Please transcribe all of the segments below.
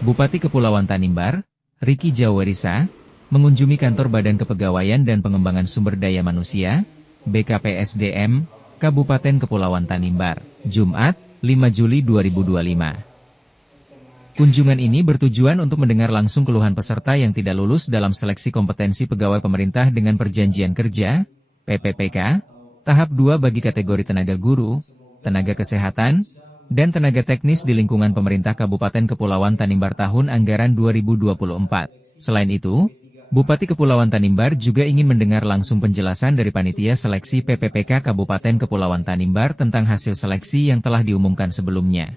Bupati Kepulauan Tanimbar, Riki Jawarisa, mengunjungi kantor Badan Kepegawaian dan Pengembangan Sumber Daya Manusia, BKPSDM, Kabupaten Kepulauan Tanimbar, Jumat, 5 Juli 2025. Kunjungan ini bertujuan untuk mendengar langsung keluhan peserta yang tidak lulus dalam seleksi kompetensi pegawai pemerintah dengan perjanjian kerja, PPPK, tahap 2 bagi kategori tenaga guru, tenaga kesehatan, dan tenaga teknis di lingkungan pemerintah Kabupaten Kepulauan Tanimbar tahun anggaran 2024. Selain itu, Bupati Kepulauan Tanimbar juga ingin mendengar langsung penjelasan dari panitia seleksi PPPK Kabupaten Kepulauan Tanimbar tentang hasil seleksi yang telah diumumkan sebelumnya.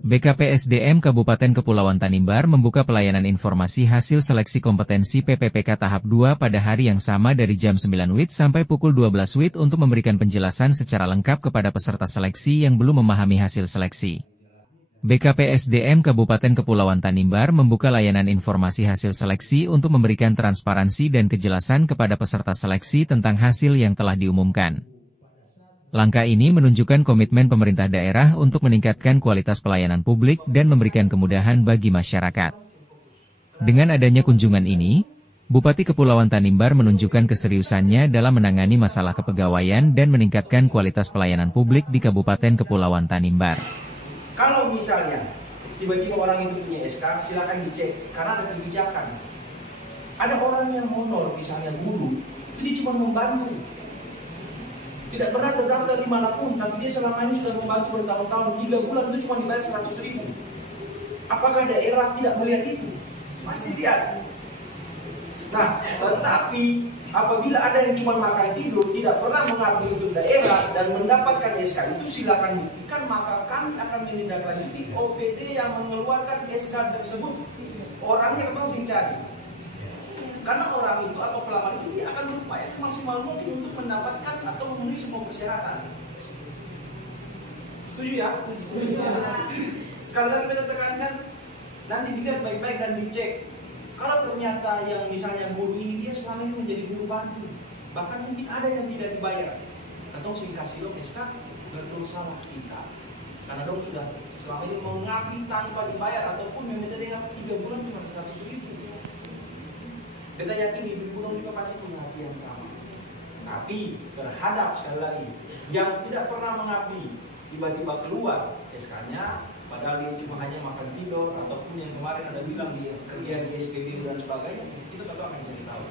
BKPSDM Kabupaten Kepulauan Tanimbar membuka pelayanan informasi hasil seleksi kompetensi PPPK tahap 2 pada hari yang sama dari jam 9 WIB sampai pukul 12 WIB untuk memberikan penjelasan secara lengkap kepada peserta seleksi yang belum memahami hasil seleksi. BKPSDM Kabupaten Kepulauan Tanimbar membuka layanan informasi hasil seleksi untuk memberikan transparansi dan kejelasan kepada peserta seleksi tentang hasil yang telah diumumkan. Langkah ini menunjukkan komitmen pemerintah daerah untuk meningkatkan kualitas pelayanan publik dan memberikan kemudahan bagi masyarakat. Dengan adanya kunjungan ini, Bupati Kepulauan Tanimbar menunjukkan keseriusannya dalam menangani masalah kepegawaian dan meningkatkan kualitas pelayanan publik di Kabupaten Kepulauan Tanimbar. Kalau misalnya tiba-tiba orang itu punya SK, silakan dicek karena ada kebijakan. Ada orang yang honor, misalnya guru, itu dia cuma membantu. Tidak pernah terdaftar dimanapun, tapi dia selama ini sudah membantu bertahun-tahun, 3 bulan itu cuma dibayar 100.000. Apakah daerah tidak melihat itu? Pasti lihat. Nah, tetapi apabila ada yang cuma makan tidur, tidak pernah mengabdi untuk daerah dan mendapatkan SK itu, silakan buktikan, maka kami akan menindaklanjuti OPD yang mengeluarkan SK tersebut. Orangnya memang sih cari. Karena orang itu atau pelamar itu dia akan berupaya semaksimal mungkin untuk mendapatkan atau memenuhi semua persyaratan. Setuju ya? Setuju. Sekali lagi kita tekankan, nanti dilihat baik-baik dan dicek. Kalau ternyata yang misalnya guru ini dia selama ini menjadi guru bantu, bahkan mungkin ada yang tidak dibayar, atau sing kasih lo SK berdosalah kita. Karena dong sudah selama ini mengabdi tanpa dibayar ataupun meminta dia 3 bulan cuma 100.000. Kita yakin ibu gunung juga pasti punya hati yang sama. Tapi terhadap sekali lagi yang tidak pernah mengabdi, tiba-tiba keluar SK-nya, padahal dia cuma hanya makan tidur, ataupun yang kemarin ada bilang dia kerja di SPBU dan sebagainya, itu betul akan bisa ditahu.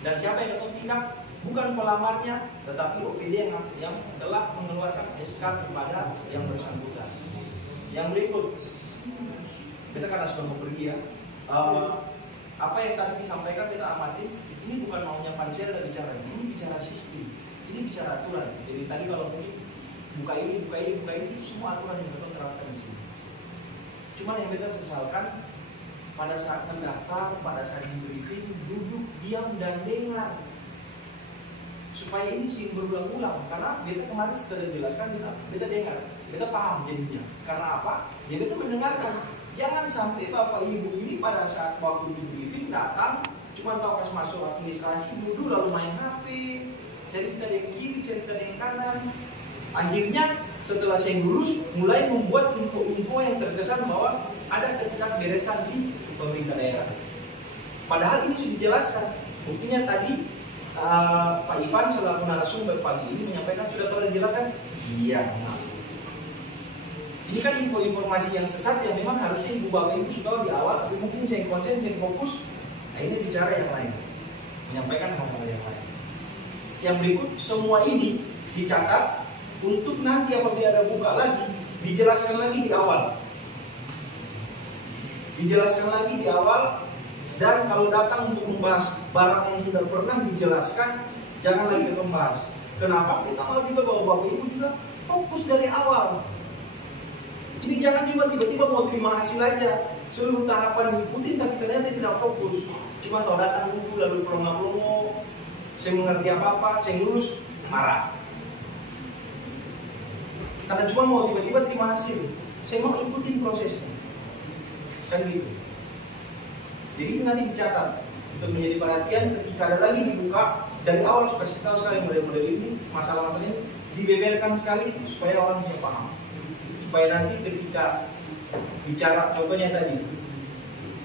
Dan siapa yang akan tindak? Bukan pelamarnya, tetapi OPD yang telah mengeluarkan SK kepada yang bersangkutan. Yang berikut, kita karena sudah mau pergi ya. Apa yang tadi disampaikan kita amati, ini bukan maunya pansel dan bicara, ini bicara sistem, ini bicara aturan. Jadi tadi kalau mungkin buka ini, itu semua aturan yang betul terapkan di sini. Cuma yang kita sesalkan pada saat mendaftar, pada saat di briefing, duduk diam dan dengar. Supaya ini sih berulang-ulang, karena kita kemarin sudah dijelaskan, kita dengar, kita paham jadinya. Karena apa? Jadi kita mendengarkan. Jangan sampai Bapak Ibu ini pada saat waktu di briefing datang cuma tahu pas masuk administrasi duduk lalu main HP, cerita dari kiri, cerita dari kanan. Akhirnya setelah saya lulus mulai membuat info-info yang terkesan bahwa ada ketidakberesan di pemerintah daerah. Padahal ini sudah dijelaskan. Buktinya tadi Pak Ivan selaku narasumber pagi ini menyampaikan sudah pernah dijelaskan. Iya. Ini kan informasi yang sesat yang memang harusnya Ibu Bapak Ibu sudah tahu di awal, tapi mungkin saya konsen, saya fokus, akhirnya bicara yang lain, menyampaikan hal-hal yang lain. Yang berikut, semua ini dicatat untuk nanti apabila ada buka lagi, dijelaskan lagi di awal. Dijelaskan lagi di awal, dan kalau datang untuk membahas barang yang sudah pernah dijelaskan, jangan lagi membahas. Kenapa? Kita mau juga bahwa Bapak Ibu juga fokus dari awal. Ini jangan cuma tiba-tiba mau terima hasil aja, seluruh tahapan diikutin tapi ternyata tidak fokus. Cuma kalau datang dulu lalu promo, saya mengerti apa-apa, saya lulus, marah. Karena cuma mau tiba-tiba terima hasil, saya mau ikutin prosesnya. Kan gitu. Jadi nanti dicatat untuk menjadi perhatian ketika ada lagi dibuka dari awal supaya kita tahu sekali model-model ini, masalah-masalah ini dibeberkan sekali supaya orang bisa paham. Supaya nanti ketika bicara contohnya tadi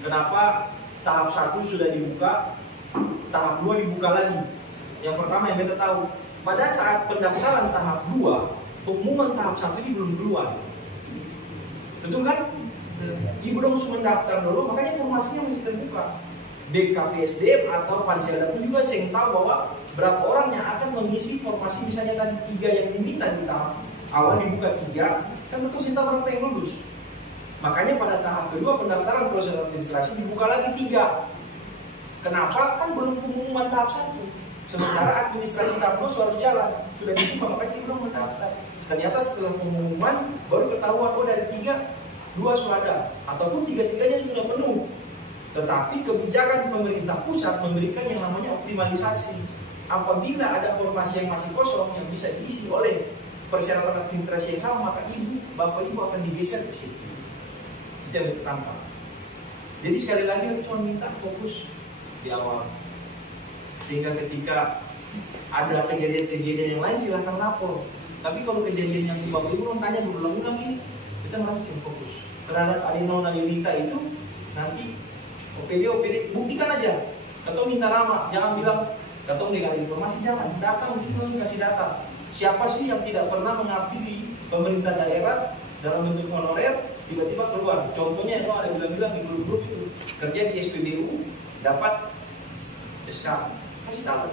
Kenapa tahap 1 sudah dibuka, tahap 2 dibuka lagi? Yang pertama yang kita tahu, pada saat pendaftaran tahap 2, pengumuman tahap 1 ini belum keluar. Betul kan? Ibu dong harus mendaftar dulu, makanya informasinya masih terbuka. BKPSDM atau Pansel pun juga saya tahu bahwa berapa orang yang akan mengisi formasi, misalnya tadi 3 yang diminta di tahap awal dibuka 3, kan betul sih tahu berapa yang lulus. Makanya pada tahap kedua pendaftaran proses administrasi dibuka lagi 3. Kenapa? Kan belum pengumuman tahap 1. Sementara administrasi tahap 2 harus jalan, sudah dibuka, makanya ibu dong mendaftar. Ternyata setelah pengumuman baru ketahuan, oh dari 3, 2 sudah ada, ataupun 3-3-nya sudah penuh. Tetapi kebijakan pemerintah pusat memberikan yang namanya optimalisasi. Apabila ada formasi yang masih kosong yang bisa diisi oleh persyaratan administrasi yang sama, maka bapak ibu akan digeser ke situ. Itu yang tampak. Jadi sekali lagi aku cuma minta fokus di awal, sehingga ketika ada kejadian-kejadian yang lain silahkan lapor. Tapi kalau kejadian yang bapak ibu tanya berulang-ulang ini, kita masih fokus terhadap Arinona Yunita itu. Nanti OPD buktikan aja. Katong minta nama, jangan bilang katong dengan informasi, jangan datang di sini langsung kasih data. Siapa sih yang tidak pernah mengabdi di pemerintah daerah dalam bentuk honorer, tiba-tiba keluar. Contohnya itu ada bilang-bilang di grup-grup itu kerja di SPBU dapat SK, kasih tahu.